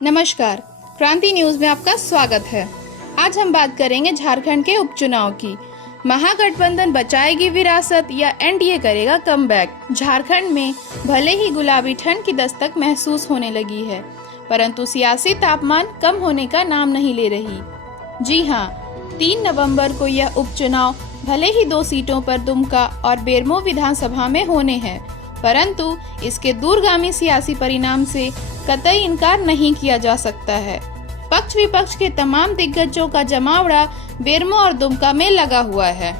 नमस्कार, क्रांति न्यूज में आपका स्वागत है। आज हम बात करेंगे झारखंड के उपचुनाव की। महागठबंधन बचाएगी विरासत या एनडीए करेगा कमबैक। झारखंड में भले ही गुलाबी ठंड की दस्तक महसूस होने लगी है, परंतु सियासी तापमान कम होने का नाम नहीं ले रही। जी हाँ, 3 नवंबर को यह उपचुनाव भले ही 2 सीटों पर दुमका और बेरमो विधानसभा में होने हैं, परंतु इसके दूरगामी सियासी परिणाम से कतई इनकार नहीं किया जा सकता है। पक्ष विपक्ष के तमाम दिग्गजों का जमावड़ा बेरमो और दुमका में लगा हुआ है।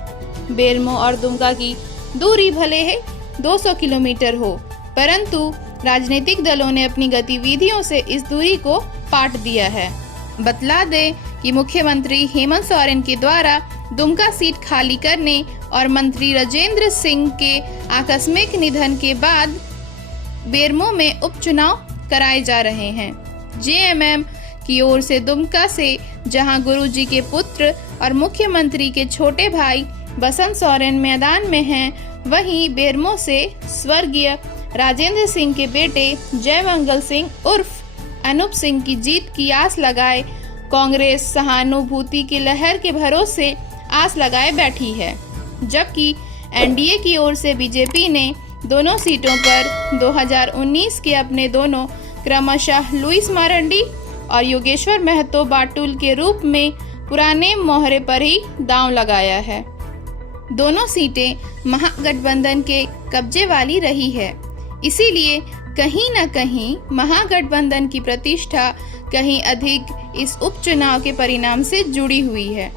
बेरमो और दुमका की दूरी भले ही 200 किलोमीटर हो, परंतु राजनीतिक दलों ने अपनी गतिविधियों से इस दूरी को पाट दिया है। बतला दें कि मुख्यमंत्री हेमंत सोरेन के द्वारा दुमका सीट खाली करने और मंत्री राजेंद्र सिंह के आकस्मिक निधन के बाद बेरमो में उपचुनाव कराए जा रहे हैं। जेएमएम की ओर से दुमका से जहां गुरुजी के पुत्र और मुख्यमंत्री के छोटे भाई बसंत सोरेन मैदान में हैं, वहीं बेरमो से स्वर्गीय राजेंद्र सिंह के बेटे जयमंगल सिंह उर्फ अनूप सिंह की जीत की आस लगाए कांग्रेस सहानुभूति की लहर के भरोसे आस लगाए बैठी है, जबकि एनडीए की ओर से बीजेपी ने दोनों सीटों पर 2019 के अपने दोनों क्रमशः लुइस मारंडी और योगेश्वर महतो बाटुल के रूप में पुराने मोहरे पर ही दांव लगाया है। दोनों सीटें महागठबंधन के कब्जे वाली रही है, इसीलिए कहीं न कहीं महागठबंधन की प्रतिष्ठा कहीं अधिक इस उपचुनाव के परिणाम से जुड़ी हुई है।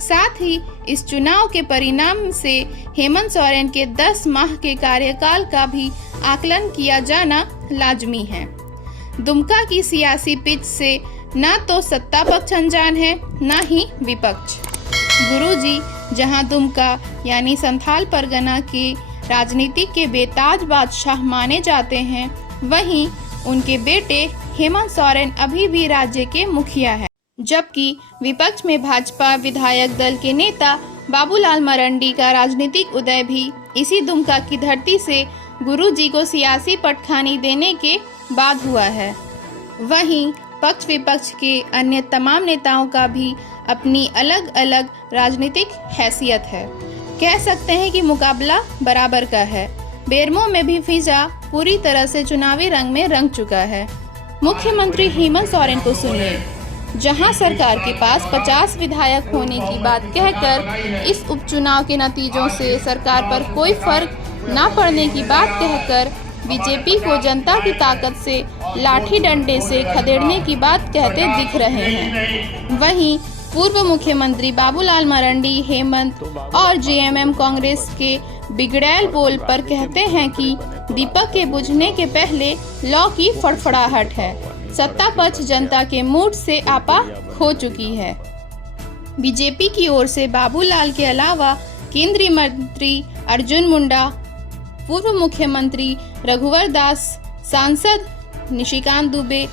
साथ ही इस चुनाव के परिणाम से हेमंत सोरेन के 10 माह के कार्यकाल का भी आकलन किया जाना लाजमी है। दुमका की सियासी पिच से न तो सत्ता पक्ष अनजान है, न ही विपक्ष। गुरुजी जहां दुमका यानी संथाल परगना के राजनीति के बेताज बादशाह माने जाते हैं, वहीं उनके बेटे हेमंत सोरेन अभी भी राज्य के मुखिया हैं, जबकि विपक्ष में भाजपा विधायक दल के नेता बाबूलाल मरंडी का राजनीतिक उदय भी इसी दुमका की धरती से गुरुजी को सियासी पटखानी देने के बाद हुआ है। वहीं पक्ष विपक्ष के अन्य तमाम नेताओं का भी अपनी अलग अलग राजनीतिक हैसियत है। कह सकते हैं कि मुकाबला बराबर का है। बेरमो में भी फिजा पूरी तरह से चुनावी रंग में रंग चुका है। मुख्यमंत्री हेमंत सोरेन को सुनिए, जहां सरकार के पास 50 विधायक होने की बात कहकर इस उपचुनाव के नतीजों से सरकार पर कोई फर्क न पड़ने की बात कहकर बीजेपी को जनता की ताकत से लाठी डंडे से खदेड़ने की बात कहते दिख रहे हैं। वहीं पूर्व मुख्यमंत्री बाबूलाल मरंडी हेमंत और जेएमएम कांग्रेस के बिगड़ैल बोल पर कहते हैं कि दीपक के बुझने के पहले लौ की फड़फड़ाहट है। सत्ता पक्ष जनता के मूड से आपा खो चुकी है। बीजेपी की ओर से बाबूलाल के अलावा केंद्रीय मंत्री अर्जुन मुंडा, पूर्व मुख्यमंत्री रघुवर दास, सांसद निशिकांत दुबे,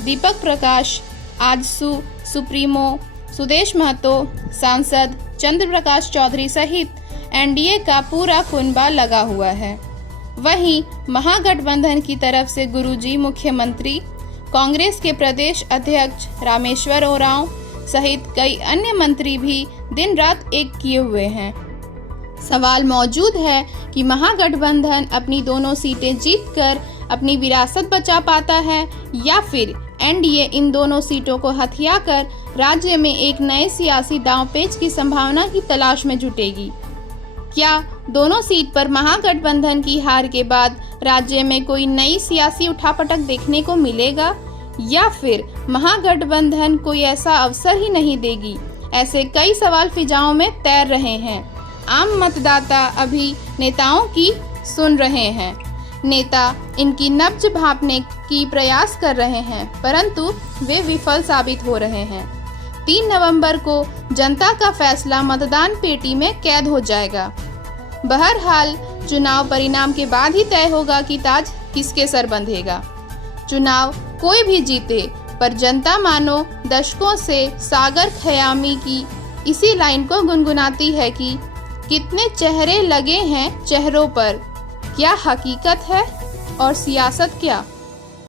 दीपक प्रकाश, आजसू सुप्रीमो सुदेश महतो, सांसद चंद्र प्रकाश चौधरी सहित एनडीए का पूरा कुनबा लगा हुआ है। वहीं महागठबंधन की तरफ से गुरुजी मुख्यमंत्री, कांग्रेस के प्रदेश अध्यक्ष रामेश्वर ओरांव सहित कई अन्य मंत्री भी दिन रात एक किए हुए हैं। सवाल मौजूद है कि महागठबंधन अपनी दोनों सीटें जीतकर अपनी विरासत बचा पाता है या फिर एनडीए इन दोनों सीटों को हथियाकर राज्य में एक नए सियासी दांवपेच की संभावना की तलाश में जुटेगी। क्या दोनों सीट पर महागठबंधन की हार के बाद राज्य में कोई नई सियासी उठापटक देखने को मिलेगा या फिर महागठबंधन कोई ऐसा अवसर ही नहीं देगी? ऐसे कई सवाल फिजाओं में तैर रहे हैं। आम मतदाता अभी नेताओं की सुन रहे हैं। नेता इनकी नब्ज भांपने की प्रयास कर रहे हैं, परंतु वे विफल साबित हो रहे हैं। 3 नवंबर को जनता का फैसला मतदान पेटी में कैद हो जाएगा। बहरहाल चुनाव परिणाम के बाद ही तय होगा कि ताज किसके सर बंधेगा। चुनाव कोई भी जीते, पर जनता मानो दशकों से सागर खयामी की इसी लाइन को गुनगुनाती है कि कितने चेहरे लगे हैं चेहरों पर, क्या हकीकत है और सियासत क्या।